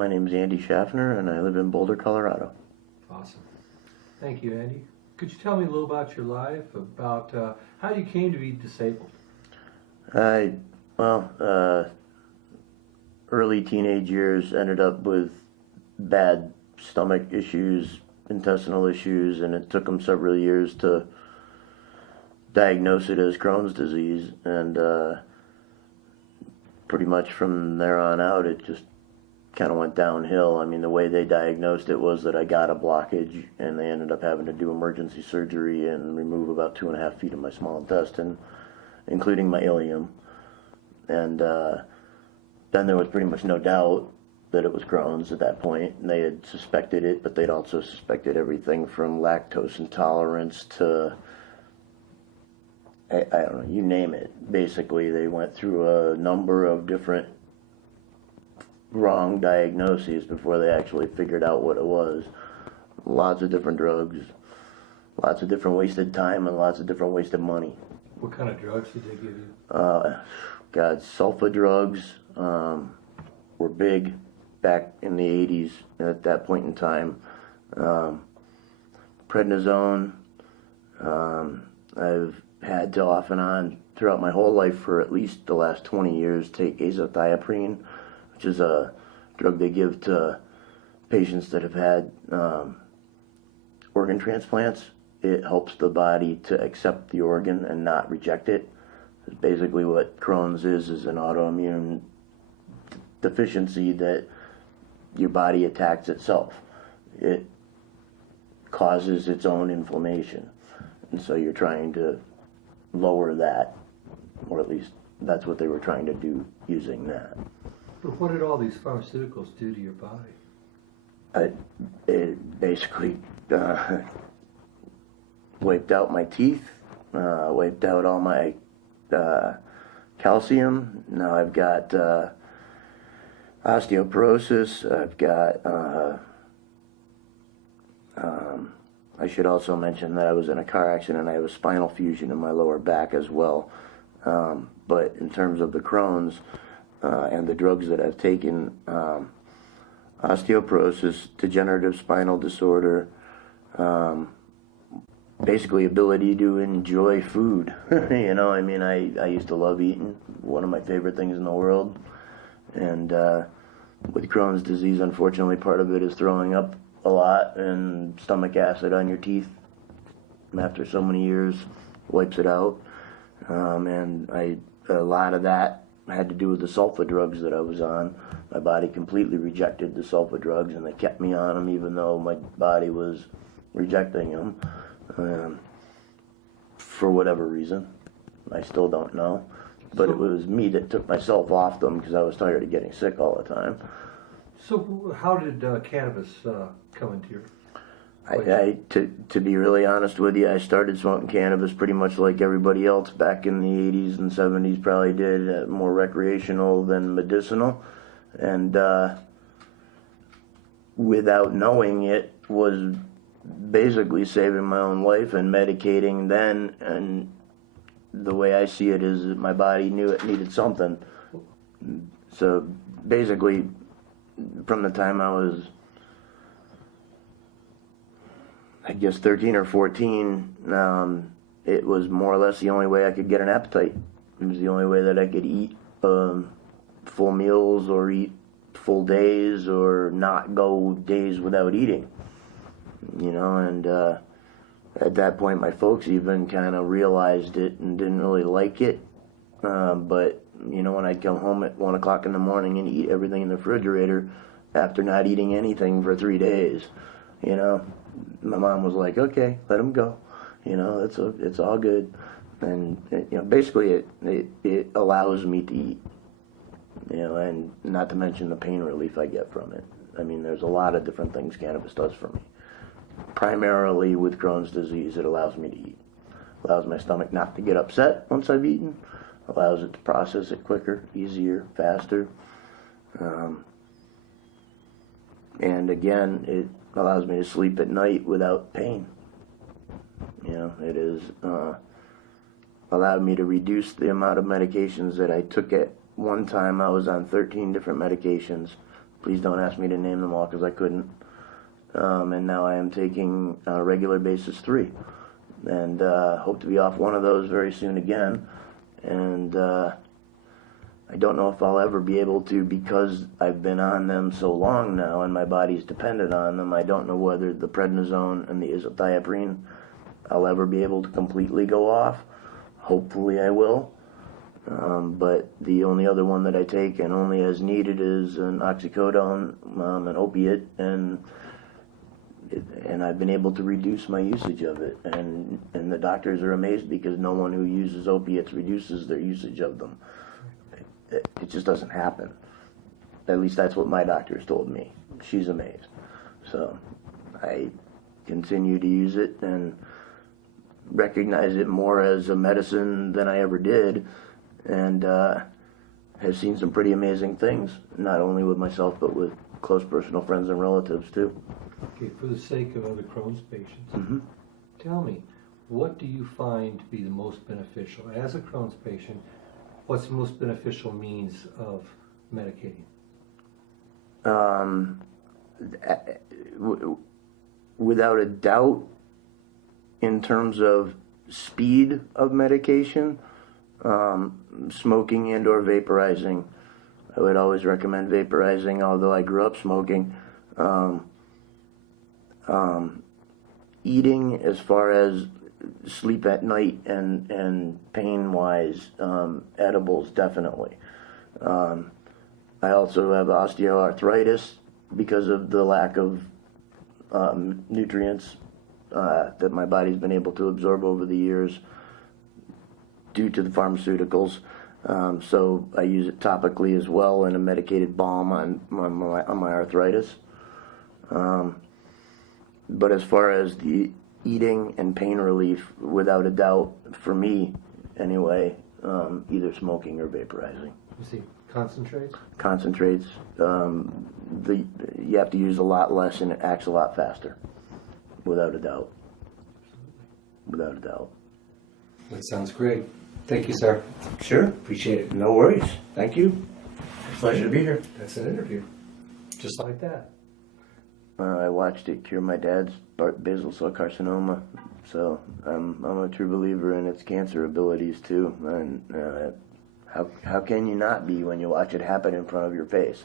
My name is Andy Shaffner, and I live in Boulder, Colorado. Awesome. Thank you, Andy. Could you tell me a little about your life, about how you came to be disabled? Early teenage years ended up with bad stomach issues, intestinal issues, and it took them several years to diagnose it as Crohn's disease. And pretty much from there on out, it just kind of went downhill. I mean, the way they diagnosed it was that I got a blockage, and they ended up having to do emergency surgery and remove about 2.5 feet of my small intestine, including my ileum. And then there was pretty much no doubt that it was Crohn's at that point. And they had suspected it, but they'd also suspected everything from lactose intolerance to, I don't know, you name it. Basically, they went through a number of different wrong diagnoses before they actually figured out what it was. Lots of different drugs, lots of different wasted time, and lots of different wasted money. What kind of drugs did they give you? Sulfa drugs were big back in the 80s at that point in time. Prednisone, I've had to off and on throughout my whole life for at least the last 20 years take azathioprine, which is a drug they give to patients that have had organ transplants. It helps the body to accept the organ and not reject it. Basically what Crohn's is an autoimmune deficiency that your body attacks itself. It causes its own inflammation. And so you're trying to lower that, or at least that's what they were trying to do using that. But what did all these pharmaceuticals do to your body? It basically wiped out my teeth, wiped out all my calcium. Now I've got osteoporosis. I've got I should also mention that I was in a car accident. I have a spinal fusion in my lower back as well. But in terms of the Crohn's and the drugs that I've taken, osteoporosis, degenerative spinal disorder, basically ability to enjoy food. You know, I mean, I used to love eating, one of my favorite things in the world. And with Crohn's disease, unfortunately, part of it is throwing up a lot, and stomach acid on your teeth after so many years wipes it out. And a lot of that had to do with the sulfa drugs that I was on. My body completely rejected the sulfa drugs, and they kept me on them even though my body was rejecting them. For whatever reason. I still don't know. But it was me that took myself off them because I was tired of getting sick all the time. So how did cannabis come into your life? To be really honest with you, I started smoking cannabis pretty much like everybody else back in the 80s and 70s probably did, more recreational than medicinal. And without knowing it, was basically saving my own life and medicating then. And the way I see it is that my body knew it needed something. So basically, from the time I was, I guess, 13 or 14, it was more or less the only way I could get an appetite. It was the only way that I could eat full meals or eat full days or not go days without eating. You know, and at that point my folks even kind of realized it and didn't really like it. But, you know, when I'd come home at 1 o'clock in the morning and eat everything in the refrigerator after not eating anything for 3 days, you know, my mom was like, okay, let him go. You know, it's all good. And, you know, basically it allows me to eat, you know, and not to mention the pain relief I get from it. I mean, there's a lot of different things cannabis does for me. Primarily with Crohn's disease, it allows me to eat. Allows my stomach not to get upset once I've eaten. Allows it to process it quicker, easier, faster. And again, it allows me to sleep at night without pain. You know, it is allowed me to reduce the amount of medications that I took. At one time I was on 13 different medications Please don't ask me to name them all because I couldn't. And now I am taking on a regular basis 3. And hope to be off one of those very soon again. And I don't know if I'll ever be able to, because I've been on them so long now and my body's dependent on them. I don't know whether the prednisone and the azathioprine I'll ever be able to completely go off. Hopefully I will. But the only other one that I take, and only as needed, is an oxycodone, an opiate, and I've been able to reduce my usage of it. And the doctors are amazed because no one who uses opiates reduces their usage of them. It just doesn't happen. At least that's what my doctor's told me. She's amazed. So I continue to use it and recognize it more as a medicine than I ever did, and have seen some pretty amazing things, not only with myself but with close personal friends and relatives too. Okay, for the sake of other Crohn's patients, tell me, what do you find to be the most beneficial? As a Crohn's patient, what's the most beneficial means of medicating? Without a doubt, in terms of speed of medication, smoking and or vaporizing. I would always recommend vaporizing, although I grew up smoking. Eating, as far as sleep at night and pain-wise, edibles, definitely. I also have osteoarthritis because of the lack of nutrients that my body's been able to absorb over the years due to the pharmaceuticals. So I use it topically as well in a medicated balm on my arthritis. But as far as the eating and pain relief, without a doubt, for me anyway, either smoking or vaporizing. You see, concentrates? Concentrates. You have to use a lot less and it acts a lot faster. Without a doubt. Without a doubt. That sounds great. Thank you, sir. Sure. Appreciate it. No worries. Thank you. Pleasure to be here. That's an interview. Just like that. I watched it cure my dad's basal cell carcinoma, so I'm a true believer in its cancer abilities too. And how can you not be when you watch it happen in front of your face?